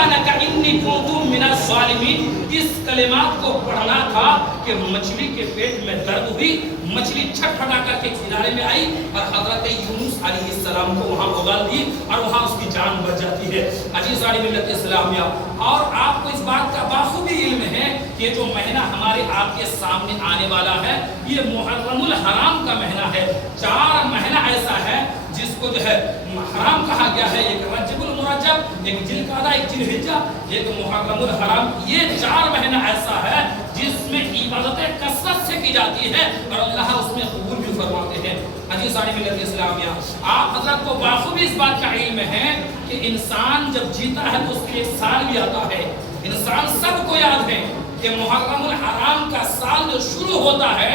سبحانک انی کنت من الظالمین، اس کلمات کو پڑھنا تھا کہ مچھلی کے پیٹ میں درد ہوئی، مچھلی چھٹ پھٹا کر کے کنارے میں آئی اور حضرت یونس علیہ السلام کو وہاں اگال دی اور وہاں اس کی جان بچ جاتی ہے۔ عزیزان ملت اسلامیہ، اور آپ کو اس بات کا بخوبی علم ہے کہ جو مہینہ ہمارے آپ کے سامنے آنے والا ہے یہ محرم الحرام کا مہینہ ہے۔ 4 مہینہ ایسا ہے جس کو جو ہے حرام کہا گیا ہے، ایک رجب المرجب، ایک ذوالقعدہ، ایک ذوالحجہ، ایک محرم الحرام۔ یہ 4 مہینہ ایسا ہے جس میں عبادتیں کثرت سے کی جاتی ہے اور اللہ اس میں قبول بھی فرماتے ہیں۔ عزیزان ملت اسلامیہ، آپ حضرت کو بخوبی اس بات کا علم ہے کہ انسان جب جیتا ہے تو اس کے ایک سال بھی آتا ہے۔ انسان سب کو یاد ہے کہ محرم الحرام کا سال جو شروع ہوتا ہے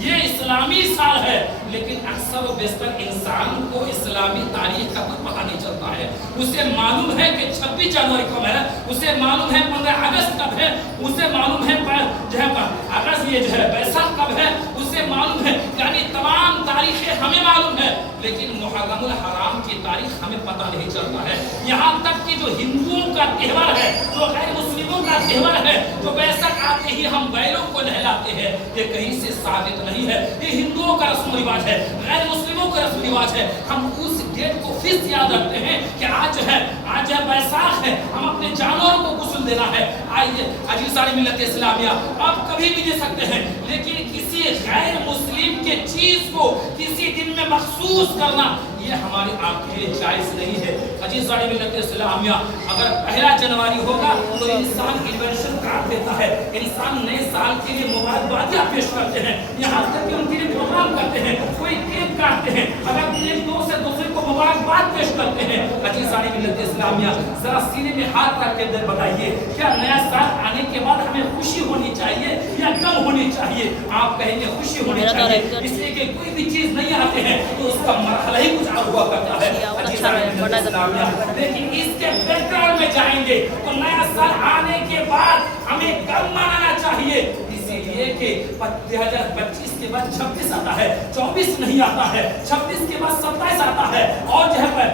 یہ اسلامی سال ہے، لیکن اکثر و بیشتر انسان کو اسلامی تاریخ کا پتہ نہیں چلتا ہے۔ اسے معلوم ہے کہ 26 جنوری کب ہے، اسے معلوم ہے 15 اگست کب ہے، اسے معلوم ہے اگست یہ جو ہے بیساکھ کب ہے، اسے معلوم ہے، یعنی تمام تاریخیں ہمیں معلوم ہے، لیکن محرم الحرام کی تاریخ ہمیں پتہ نہیں چلتا ہے۔ یہاں تک کہ جو ہندوؤں کا تہوار ہے، جو غیر مسلموں کا تہوار ہے، جو بیساکھ آتے ہی ہم بیلوں کو نہلاتے ہیں، یہ کہیں سے ثابت نہیں ہے۔ یہ ہندوؤں کا رسم و رواج ہے، غیر مسلموں کا رسم و رواج ہے۔ ہم اس ڈیٹ کو فکس یاد رکھتے ہیں کہ آج ہے بیساکھ ہے، ہم اپنے جانوروں کو غسل دینا ہے۔ آئیے عزیزان ملت اسلامیہ، آپ کبھی بھی دے سکتے ہیں، لیکن کسی غیر مسلم کے چیز کو کسی دن میں مخصوص کرنا یہ ہماری آپ کے لیے جائز نہیں ہے۔ عزیزان ملت اسلامیہ، اگر 1 جنوری ہوگا تو انسان انوینشن کارڈ دیتا ہے، انسان نئے سال کے لیے مبارکبادیاں پیش کرتے ہیں، یہاں تک کہ ان کے لیے پروگرام کرتے ہیں، کوئی کیک کاٹتے ہیں، اگر ایک دوست سے دوسرے کو مبارکباد پیش کرتے ہیں۔ عزیزان ملت اسلامیہ، ذرا سینے میں ہاتھ رکھ کے اندر بتائیے، کیا نیا سال آنے کے بعد ہمیں خوشی ہونی چاہیے یا غم ہونی چاہیے؟ آپ کہیں گے خوشی ہونی چاہیے، اس لیے کہ کوئی بھی چیز نہیں آتے ہیں تو اس کا مرحلہ ہی کچھ اور ہوا کرتا ہے۔ لیکن اس کے بیک گراؤنڈ میں جائیں گے تو نیا سال آنے کے بعد ہمیں غم منانا چاہیے، اسی لیے کہ 2025 کے بعد 26 آتا ہے، 24 نہیں آتا ہے، 26 کے بعد 27 آتا ہے، اور جو ہے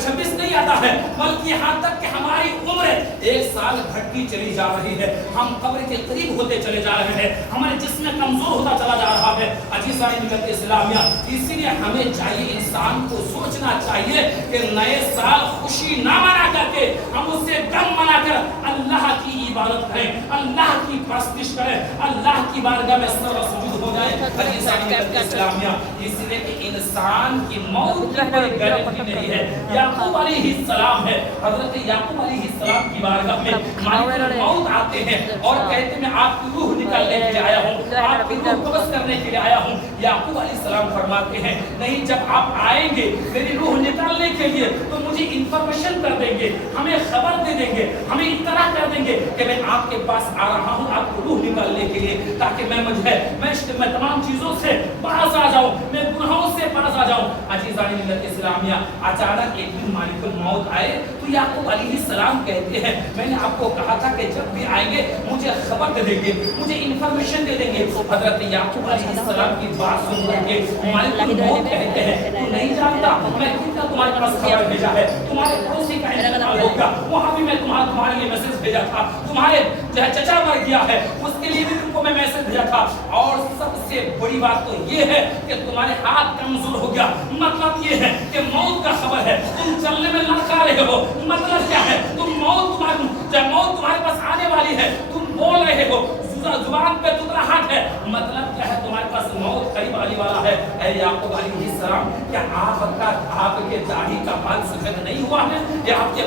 26 نہیں آتا ہے، بلکہ یہاں تک کہ ہماری عمر 1 سال گھٹتی چلی جا رہی ہے، ہم قبر کے قریب ہوتے چلے جا رہے ہیں، ہمارے جسم کمزور ہوتا چلا جا رہا ہے۔ عزیزان ملت اسلامیہ، اسی لیے ہمیں چاہیے، انسان کو سوچنا چاہیے کہ نئے سال خوشی نہ منا کر کے ہم اس سے غم منا کر اللہ کی عبادت کریں، اللہ کی پرستش کریں، اللہ کی بارگاہ میں سر و سجود ہو جائے۔ عزیزان ملت اسلامیہ، اسی لیے کہ انسان کی موت کی کوئی گارنٹی نہیں ہے۔ یعقوب علیہ السلام ہے، حضرت یعقوب علیہ السلام کی بارگاہ میں مالک الموت آتے ہیں اور کہتے ہیں میں آپ کی روح نکالنے کے لیے آیا ہوں، آپ کی روح قبض کرنے کے لیے آیا ہوں۔ یعقوب علیہ السلام فرماتے ہیں نہیں، جب آپ آئیں گے میری روح نکالنے کے لیے تو مجھے انفارمیشن کر دیں گے، ہمیں خبر دے دیں گے، ہمیں اطلاع کر دیں گے کہ میں آپ کے پاس آ رہا ہوں آپ کو روح نکالنے کے لیے، تاکہ میں تمام چیزوں سے باز آ جاؤں، میں گناہوں سے باز آ جاؤں۔ عزیزان ملت اسلامیہ، اچانک ایک دن مالک الموت آئے تو یعقوب علیہ السلام کہتے ہیں میں نے آپ کو کہا تھا کہ جب بھی آئیں گے مجھے خبر دے دیں گے، مجھے انفارمیشن دے دیں گے۔ حضرت یعقوب علیہ السلام کی بات سن کر کے مالک الموت کہتے ہیں تو نہیں جانتا میں کتنا تمہارے پاس خبر بھیجا ہے، تمہارے پڑوسی کا انتقال ہوگا، وہاں بھی میں تمہارے لیے میسج بھیجا تھا، تمہارے جو ہے چچا مر گیا ہے اس کے لیے بھی تم کو میں میسج بھیجا تھا، اور سب سے بڑی بات تو یہ ہے کہ تمہارے ہاتھ کمزور ہو گیا۔ مطلب یہ ہے کہ موت کا خبر ہے، تم چلنے میں لڑکا رہے ہو، مطلب کیا ہے موت تمہارے پاس آنے والی ہے، تم بول رہے ہو، زبان پہ تطراہٹ ہے، مطلب کیا ہے تمہارے پاس موت قریب آنے والا ہے۔ اے یعقوب علیہ السلام، کیا آپ کے داڑھی کا بال سفید نہیں ہوا ہے؟ کیا آپ کے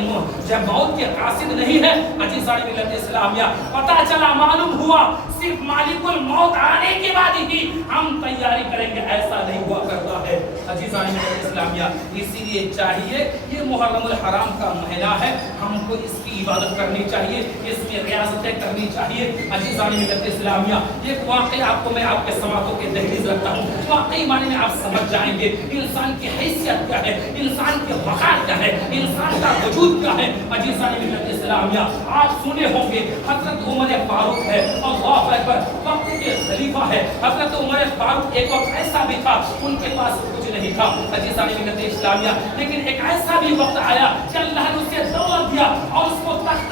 موت کے قاصد نہیں ہے؟ عزیزان ملت اسلامیہ، پتہ چلا، معلوم ہوا صرف مالک الموت آنے کے بعد ہی ہم تیاری کریں گے، ایسا نہیں ہوا کرتا ہے۔ عزیزان ملت اسلامیہ، اسی لیے چاہیے یہ محرم الحرام کا مہینہ ہے، ہم کو اس کی عبادت کرنی چاہیے، اس میں ریاضتیں کرنی چاہیے۔ عزیزان ملت اسلامیہ، ایک واقعی آپ کو میں آپ کے سماعتوں کے دہلیز رکھتا ہوں، واقعی معنی میں آپ سمجھ جائیں گے انسان کی حیثیت کیا ہے، انسان کے وقار کیا ہے، انسان کا وجود کیا ہے۔ عزیزان ملت اسلامیہ، آپ سنے ہوں گے حضرت عمر فاروق ہے، اللہ اکبر، وقت کے خلیفہ ہے۔ حضرت عمر فاروق ایک وقت ایسا بھی تھا ان کے پاس کچھ نہیں تھا، عزیزان ملت اسلامیہ، لیکن ایک ایسا بھی وقت آیا کہ اللہ نے اسے دولت دیا اور اس کو تخت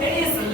23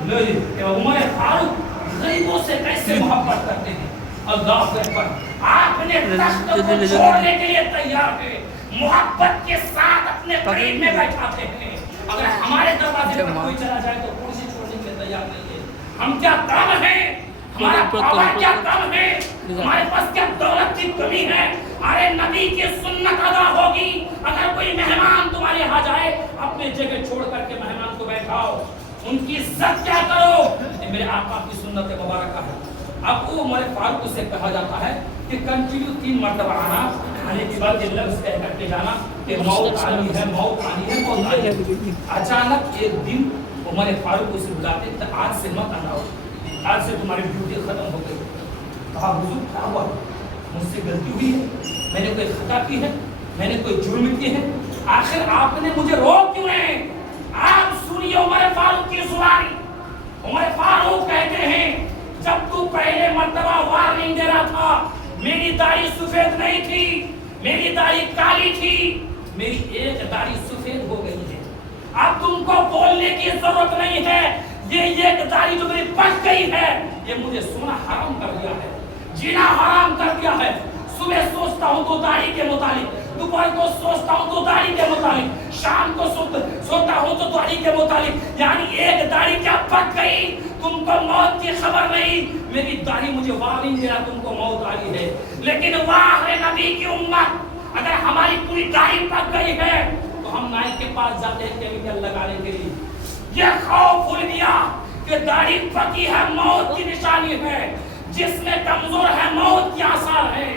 عمر فاروق غریبوں سے کیسے محبت کرتے ہیں. اللہ اکبر. آپ نے تخت کو چھوڑنے کے لیے تیار ہیں, محبت کے ساتھ اپنے قریب میں بیٹھاتے ہیں. اگر ہمارے دروازے پر کوئی چلا جائے تو کرسی چھوڑنے کے لیے تیار نہیں ہے. ہم کیا کم ہیں, ہمارا پاور کیا کم ہے, ہمارے پاس کیا دولت کی کمی ہے. ارے نبی کی سنت ادا ہوگی. اگر کوئی مہمان تمہارے یہاں جائے, اپنے جگہ چھوڑ کر کے مہمان کو بیٹھاؤ, ان کی عزت کیا کرو. یہ میرے آقا کی سنت مبارکہ ہے. اب وہ عمر فاروق سے کہا جاتا ہے کہ کنٹینیو 3 مرتبہ آنا, آنے کے بعد یہ لفظ کہہ کر کے جانا کہ موت آنی ہے, موت آنی ہے, موت آنی ہے. اچانک ایک دن عمر فاروق اسے بلاتے کہ آج سے مت آنا ہو, آج سے تمہاری ڈیوٹی ختم ہو گئی. کہا حضور کیا ہوا, مجھ سے غلطی ہوئی ہے, میں نے کوئی خطا کی ہے, میں نے کوئی جرم کی ہے, آخر آپ نے مجھے روک کیوں ہے. آپ سنیے عمر فاروق کی زبانی. عمر فاروق کہتے ہیں جب تو پہلے مرتبہ وارننگ دے رہا تھا, میری داڑھی سفید نہیں تھی, میری داڑھی کالی تھی, میری ایک داڑھی سفید ہو گئی ہے. اب تم کو بولنے کی ضرورت نہیں ہے. یہ ایک داڑھی جو میری پک گئی ہے, یہ مجھے سونا حرام کر دیا ہے, جینا حرام کر دیا ہے. صبح سوچتا ہوں تو داڑھی کے متعلق, دوپہر کو سوچتا ہوں تو داڑھی کے متعلق, شام کو سوچتا ہوں تو داڑھی کے متعلق. یعنی ایک داڑھی کیا پک گئی, تم کو موت کی خبر نہیں. میری داڑھی مجھے وارننگ دیا تم کو موت آ گئی ہے. لیکن واہ ہے نبی کی امت, اگر ہماری پوری داڑھی پک گئی ہے تو ہم نائی کے پاس جاتے ہیں کیمیکل لگانے کے لیے. یہ خوف بھول گیا کہ داڑھی پکی ہے موت کی نشانی ہے, جس میں کمزور ہے موت کے آثار ہے,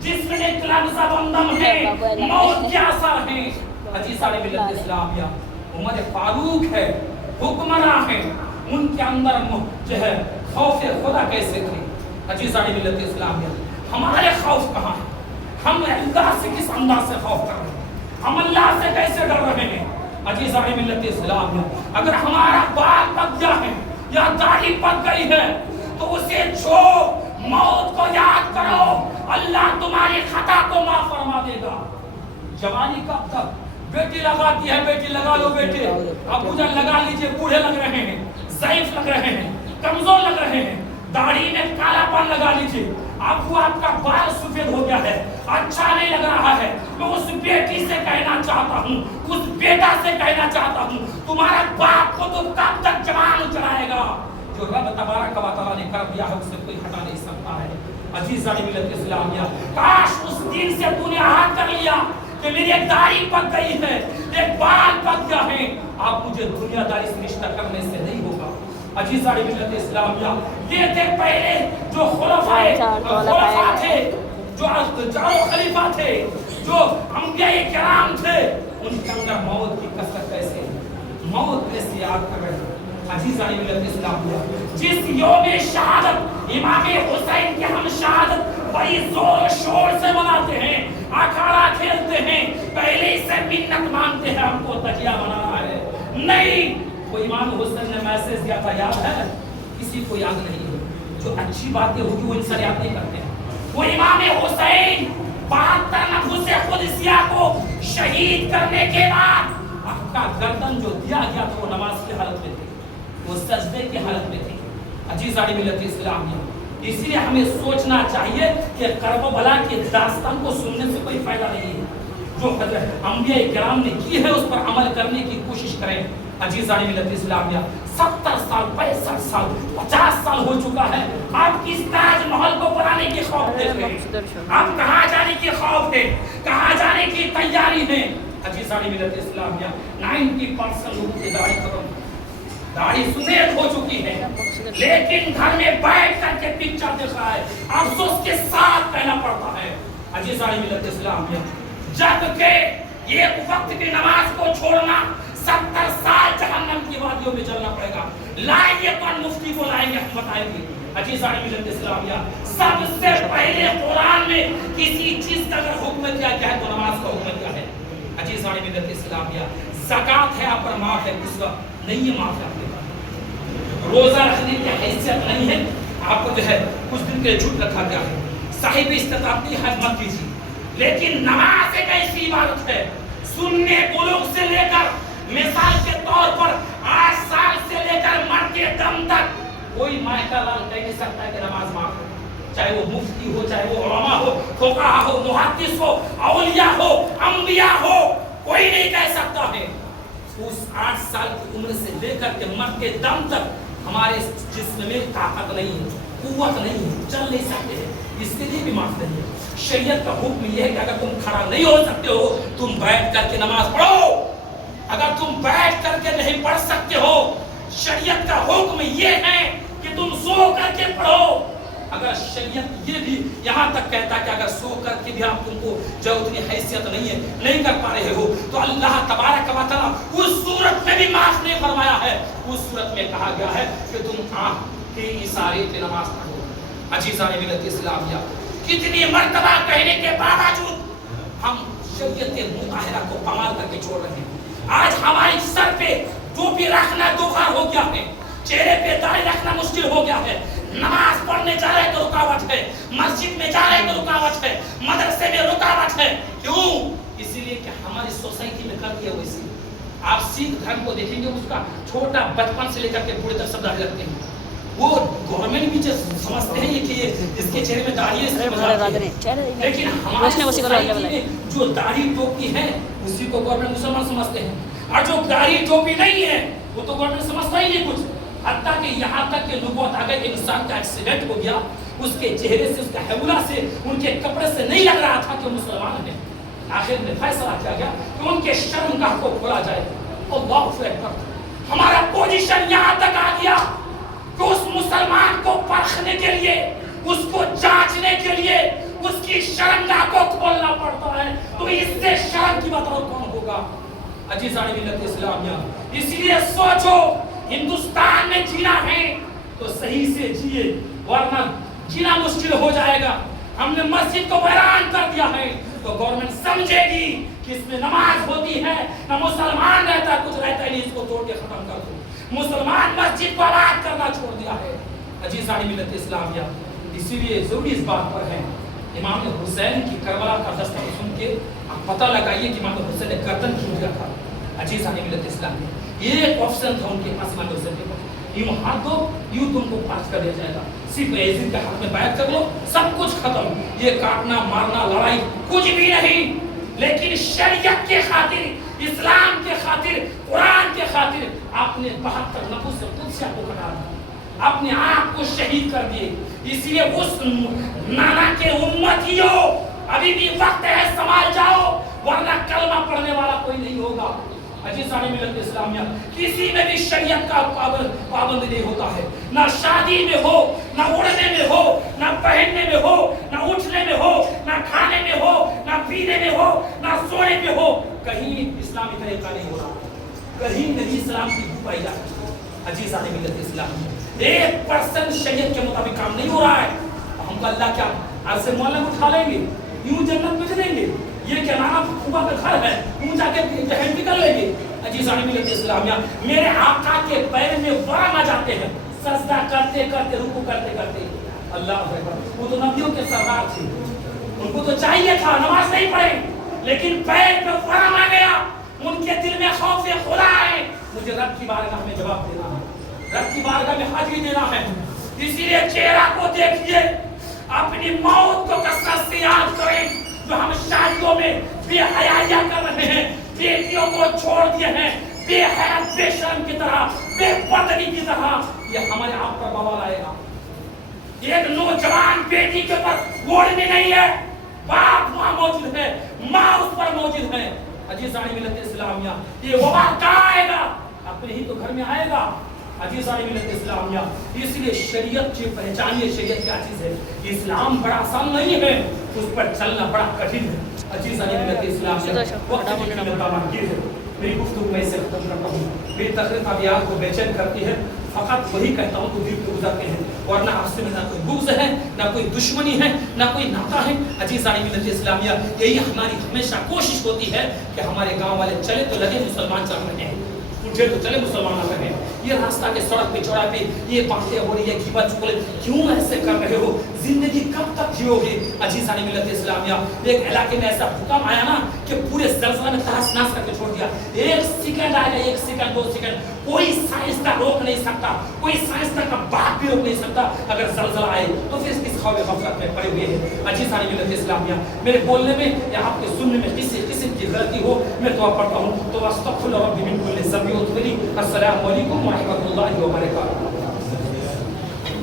جس میں کلنزہ بندم ہے موت کے آثار ہیں. عزیزان ملت اسلامیہ, عمر فاروق ہے, حکمراں ہیں, ان کے اندر جو ہے خوف خدا کیسے تھے. عزیزان ملت اسلامیہ, ہمارے خوف کہاں ہے, ہم اللہ سے کس انداز سے خوف کر رہے ہیں, ہم اللہ سے کیسے ڈر رہے ہیں. عزیزان ملت اسلامیہ, اگر ہمارا بال پک گیا ہے یا داڑھی پک گئی ہے تو اسے چھوڑ, موت کو یاد کرو, اللہ تمہاری خطا کو معاف فرما دے گا. جوانی کب تک, بیٹی لگاتی ہے, بیٹی لگا لو بیٹے, ابو جان لگا لیجئے, بوڑھے لگ رہے ہیں, ضعیف لگ رہے ہیں, کمزور لگ رہے ہیں, داڑھی میں کالا پن لگا لیجئے. اب آپ کا بال سفید ہو گیا ہے, اچھا نہیں لگ رہا ہے. میں اس بیٹی سے کہنا چاہتا ہوں, اس بیٹا سے کہنا چاہتا ہوں, تمہارا باپ کو تو کب تک جوان چڑھائے گا. جو رب تبارک و تعالی نے کر دیا ہے اسے کوئی ہٹا نہیں سکتا ہے. عزیزان ملت اسلامیہ, کاش اس دن سے تو نے عہد کر لیا کہ میری ایک داڑھی پک گئی ہے, ایک بال پک گیا ہے, آپ مجھے دنیا داری سے رشتہ کرنے سے نہیں ہوگا. عزیزان ملت اسلامیہ, یہ تھے پہلے جو خلفاء تھے, جو چاروں خلیفہ تھے, جو انبیاء کرام تھے, ان کے اندر موت کی کثرت کیسے, موت کیسے یاد کر رہے ہیں. عزیزان ملت اسلامیہ, جس یوم شہادت امام حسین کی ہم شہادت بڑی زور و شور سے مناتے ہیں, اکھاڑا کھیلتے ہیں, پہلے سے منت مانگتے ہیں ہم کو تجیہ بنانا ہے. نہیں, وہ امام حسین نے میسج دیا تھا, یاد ہے, کسی کو یاد نہیں ہے. جو اچھی باتیں ہوگی وہ انسان یاد نہیں کرتے ہیں. وہ امام حسین 72 نفوس قدسیہ کو شہید کرنے کے بعد آپ کا گردن جو دیا گیا تھا وہ نماز کی حالت میں تھے, وہ سجدے کی حالت میں تھے. عزیزان ملت اسلامیہ, اس لیے ہمیں سوچنا چاہیے کہ کرب و بلا کی داستان کو سننے سے کوئی فائدہ نہیں ہے. جو انبیاء کرام نے کی ہے اس پر عمل کرنے کی کوشش کریں. عزیزان ملت اسلامیہ, 70 سال 65 سال 50 سال ہو چکا ہے, آپ کس تاج محل کو بنانے کی خوف دیکھ رہے ہیں, آپ کہاں جانے کی خوف ہے, کہاں جانے کی تیاری ہے. عزیزان ملت اسلامیہ, 90% لوگوں کی داڑھی ختم, داڑھی سفید ہو چکی ہے, لیکن گھر میں بیٹھ کر کے پکچر دیکھ رہا ہے, افسوس کے ساتھ کہنا پڑتا ہے. عزیزان ملت اسلامیہ, جبکہ یہ وقت کی نماز کو چھوڑنا 70 سال جہنم کی وادیوں میں چلنا پڑے گا. لائیں گے کون مفتی کو لائیں گے, ہم بتائیں گے. عزیزان ملت اسلامیہ, سب سے پہلے قرآن میں کسی چیز کا اگر حکم دیا گیا ہے تو نماز کا حکم دیا ہے. عزیزان ملت اسلامیہ, زکات ہے آپ پر معاف ہے, اس کا نہیں ہے معاف ہے آپ کے پاس. روزہ رکھنے کی حیثیت نہیں ہے, آپ کو جو ہے کچھ دن کے چھوٹ رکھا گیا ہے. صاحب استطاعت کی حج مت کیجیے, لیکن نماز ایک ایسی عبادت ہے, سننے بلوغ سے لے کر مثال کے طور پر 8 سال سے لے کر مرتے دم کوئی مائکہ لال کہہ نہیں سکتا ہے کہ نماز معاف ہو، چاہے وہ مفتی ہو، چاہے وہ علماء ہو، فقہاء ہو، محدث ہو، اولیاء ہو، انبیاء ہو، کوئی نہیں کہہ سکتا ہے۔ اس 8 سال کی عمر سے لے کر کے مرتے دم تک ہمارے جسم میں طاقت نہیں ہے، قوت نہیں ہے، چل نہیں سکتے ہیں، اس کے لیے بھی معاف نہیں ہے۔ شریعت کا حکم یہ ہے کہ اگر تم کھڑا نہیں ہو سکتے ہو تم بیٹھ کر کے نماز پڑھو، اگر تم بیٹھ کر کے نہیں پڑھ سکتے ہو شریعت کا حکم یہ ہے کہ تم سو کر کے پڑھو۔ اگر شریعت یہ بھی یہاں تک کہتا کہ اگر سو کر کے بھی آپ تم کو جو اتنی حیثیت نہیں ہے، نہیں کر پا رہے ہو، تو اللہ تبارک و تعالیٰ اس صورت میں بھی معاف نہیں فرمایا ہے۔ اس صورت میں کہا گیا ہے کہ تم آنکھ کے اشارے پہ نماز پڑھو۔ عزیزان ملت اسلامیہ، کتنی مرتبہ کہنے کے باوجود ہم شریعت مطہرہ کو پامال کر کے چھوڑ رہے ہیں۔ آج ہماری سر پہ ٹوپی رکھنا دشوار ہو گیا ہے، چہرے پہ داڑھی رکھنا مشکل ہو گیا ہے، نماز پڑھنے جا رہے تو رکاوٹ ہے، مسجد میں جا رہے تو رکاوٹ ہے، مدرسے میں رکاوٹ ہے۔ کیوں؟ اسی لیے کہ ہماری سوسائٹی میں کر دیا ویسے۔ آپ سکھ دھرم کو دیکھیں گے، اس کا چھوٹا بچپن سے لے کر کے بوڑھے تک سب داڑھی رکھتے ہیں۔ وہ گورنمنٹ بھی سمجھتے ہیں کہ اس کے چہرے میں داڑھی ہے، اس میں مذاق ہے، لیکن ہماری سوسائٹی میں جو داڑھی ٹوپی ہے اسی کو گورنمنٹ مسلمان سمجھتے ہیں، اور جو داڑھی ٹوپی نہیں ہے وہ تو گورنمنٹ سمجھتا ہی نہیں کچھ۔ حتیٰ کہ یہاں تک کہ نبوت آ گئی، انسان کا ایکسیڈنٹ ہو گیا، اس کے چہرے سے، اس کا ہیولا سے، ان کے کپڑے سے نہیں لگ رہا تھا کہ وہ مسلمان ہیں۔ آخر میں فیصلہ کیا گیا کہ ان کے شرمگاہ کو کھولا جائے۔ اللہ اکبر، ہمارا پوزیشن یہاں تک آ گیا کہ اس مسلمان کو پرکھنے کے لیے، اس کو جانچنے کے لیے اس کی شرمگاہ کو کھولنا پڑتا ہے۔ تو اس سے شرم کی بات اور کون ہوگا؟ عزیزان ملت اسلامیہ، اس لیے سوچو، ہندوستان میں جینا ہے تو صحیح سے جیے، ورنہ جینا مشکل ہو جائے گا۔ ہم نے مسجد کو ویران کر دیا ہے تو گورنمنٹ سمجھے گی کہ اس میں نماز ہوتی ہے، نہ مسلمان رہتا، کچھ رہتا ہی نہیں، اس کو توڑ کے ختم کر دو۔ مسلمان مسجد کو آباد کرنا چھوڑ دیا ہے۔ عزیزان ملت اسلامیہ، اسی لیے ضروری اس بات پر ہے، امام حسین کی کربلا کا دستہ سن کے آپ پتہ لگائیے کہ امام حسین نے گردن کیوں دیا تھا۔ عزیزان ملت اسلامیہ، یہ ایک آپشن تھا ان کے پاس امام حسین کے پاس، یوں ہاتھ دو، یوں تم کو پاس کر دیا جائے گا، صرف یزید کے ہاتھ میں بیعت کر لو، سب کچھ ختم۔ یہ کاٹنا مارنا لڑائی کچھ بھی نہیں، لیکن شریعت کے خاطر، اسلام کے خاطر، قرآن کے خاطر آپ نے 72 نفس قدسیہ کو کٹا دیا، اپنے آپ کو شہید کر دیے۔ اس لیے اس نانا کے امتیوں، ابھی بھی وقت ہے، سنبھال جاؤ، ورنہ کلمہ پڑھنے والا کوئی نہیں ہوگا۔ عزیزان ملت اسلامیہ، کسی میں بھی شریعت کا پابند نہیں ہوتا ہے، نہ شادی میں ہو، نہ اڑنے میں ہو، نہ پہننے میں ہو، نہ اٹھنے میں ہو، نہ کھانے میں ہو، نہ پینے میں ہو، نہ سونے میں ہو، کہیں اسلامی طریقہ نہیں ہو رہا، کہیں نہیں اسلام کی بو پائی جاتی۔ عزیزان ملت اسلامیہ، 1% شریعت کے مطابق کام نہیں ہو رہا ہے، ہم کو اللہ کیا عرض معلم اٹھا لیں گے، یوں جنت بھیج دیں گے، یہ کیا نانا پھوپا کا گھر ہے، یوں جا کے جہنم نکل لیں گے۔ عزیزان ملت اسلامیہ، میرے آقا کے پیر میں ورم آ جاتے ہیں، سجدہ کرتے کرتے، رکوع کرتے کرتے۔ اللہ اکبر، وہ تو نبیوں کے سردار تھے، ان کو تو چاہیے تھا نماز نہیں پڑھے، لیکن پیر پہ ورم آ گیا، ان کے دل میں خوف خدا ہے، مجھے رب کی بارگاہ میں جواب دینا ہے، رب کی بارگاہ میں حاضری دینا ہے۔ اسی لیے چہرہ کو دیکھیے، اپنی موت کو کثرت سے یاد کریں۔ جو ہم شادیوں میں بے حیائیاں کر رہے ہیں، بیٹیوں کو چھوڑ دیے ہیں بے حیا بے شرم کی طرح، بے پردگی کی طرح، یہ ہمارے آپ پر بوال آئے گا۔ ایک نوجوان بیٹی کے اوپر اوڑھنی نہیں ہے، باپ وہاں موجود ہے، ماں اس پر موجود ہے۔ عزیزان ملت اسلامیہ، یہ وبا کہاں آئے گا؟ اپنے ہی تو گھر میں آئے گا۔ عزیزان ملت اسلامیہ، اس لیے شریعت کی پہچانیے، شریعت کیا چیز ہے۔ اسلام بڑا آسان نہیں ہے، اس پر چلنا بڑا کٹھن ہے۔ عزیزان ملت اسلامیہ، وقت کی قیمت یہ ہے، میری گفتگو میں اسے ختم کرتا ہوں۔ میری تقریر اب آپ کو بے چین کرتی ہے، فقط وہی کہتا ہوں تو دل پہ گزرتے ہیں، ورنہ آپ سے نہ کوئی بغض ہے، نہ کوئی دشمنی ہے، نہ کوئی ناتا ہے۔ عزیزان ملت اسلامیہ، یہی ہماری ہمیشہ کوشش ہوتی ہے کہ ہمارے گاؤں والے چلے تو لگے مسلمان چل رہے ہیں، اٹھے تو چلے مسلمان آ رہے ہیں۔ یہ راستہ کے سڑک پہ چوڑا پہ یہ باتیں ہو رہی ہے، غیبت چغلی، کیوں ایسے کر رہے ہو؟ زندگی کب تک جیو گے؟ عزیزان ملت اسلامیہ، ایک علاقے میں ایسا بھوکم آیا نا کہ پورے زلزلہ میں تہس نہس کر کے چھوڑ دیا. 1 سیکنڈ آئے گا، 1 سیکنڈ 2 سیکنڈ، کوئی سائنسداں روک نہیں سکتا، کوئی سائنسداں کا باپ بھی روک نہیں سکتا. اگر زلزلہ آئے تو پھر کس خوف غفلت میں پڑے ہوئے ہیں. عزیزان ملت اسلامیہ، میرے بولنے میں یا آپ کے سننے میں کسی قسم کی غلطی ہو میں دعا پڑھتا ہوں تو استغفر ربی من کل ذنب واتوب الیہ. السلام علیکم ورحمۃ اللہ وبرکاتہ.